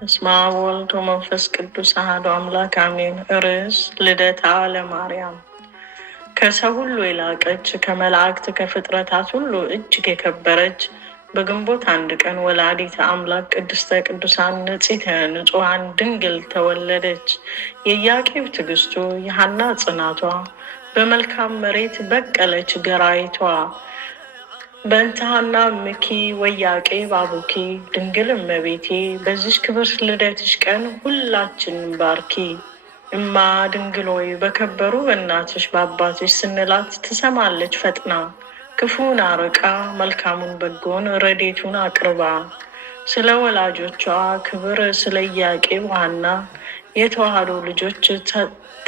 በስመ አብ ወወልድ ወመንፈስ ቅዱስ አሐዱ አምላክ አሜን። ርዕስ ልደታ ለማርያም። ከሰው ሁሉ የላቀች ከመላእክት ከፍጥረታት ሁሉ እጅግ የከበረች በግንቦት አንድ ቀን ወላዲተ አምላክ ቅድስተ ቅዱሳን ንጽሕተ ንጹሐን ድንግል ተወለደች። የኢያቄም ትዕግስቱ የሐና ጽናቷ በመልካም መሬት በቀለች ገራይቷ። በእንተሃና ምኪ ወኢያቄም አቡኪ ድንግል እመቤቴ በዚች ክብር ልደትሽ ቀን ሁላችንን ባርኪ። እማ ድንግል ሆይ በከበሩ በእናትሽ በአባትሽ ስንላት ትሰማለች ፈጥና። ክፉን አርቃ መልካሙን በጎን ረዴቱን አቅርባ። ስለ ወላጆቿ ክብር ስለ ኢያቄም ሐና የተዋህዶ ልጆች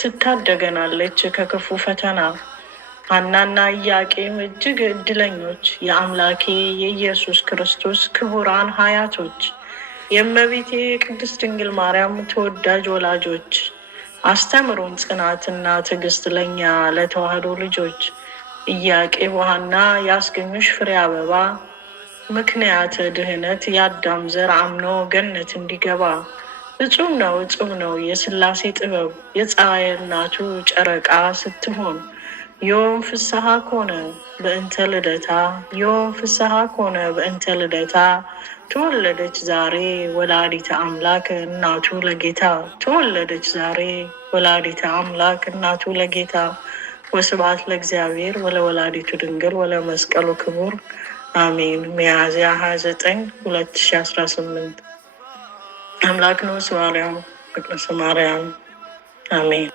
ትታደገናለች ከክፉ ፈተና። ሐናና ኢያቄም እጅግ እድለኞች የአምላኬ የኢየሱስ ክርስቶስ ክቡራን ሀያቶች የእመቤቴ ቅድስት ድንግል ማርያም ተወዳጅ ወላጆች አስተምሩን ጽናትና ትዕግስት ለኛ ለተዋህዶ ልጆች። ኢያቄም ሐና ያስገኙሽ ፍሬ አበባ ምክንያት ድህነት የአዳም ዘር አምኖ ገነት እንዲገባ። እጹብ ነው እጹብ ነው የሥላሴ ጥበብ የፀሐይ እናቱ ጨረቃ ስትሆን። ዮም ፍስሐ ኮነ በእንተ ልደታ ዮም ፍስሐ ኮነ በእንተ ልደታ። ተወለደች ዛሬ ወላዲተ አምላክ እናቱ ለጌታ። ተወለደች ዛሬ ወላዲተ አምላክ እናቱ ለጌታ። ወስብሐት ለእግዚአብሔር ወለወላዲቱ ድንግል ወለመስቀሉ ክቡር አሜን። ሚያዝያ 29 2018 አምላክ ንዑስ ማርያም ቅድስት ማርያም አሜን።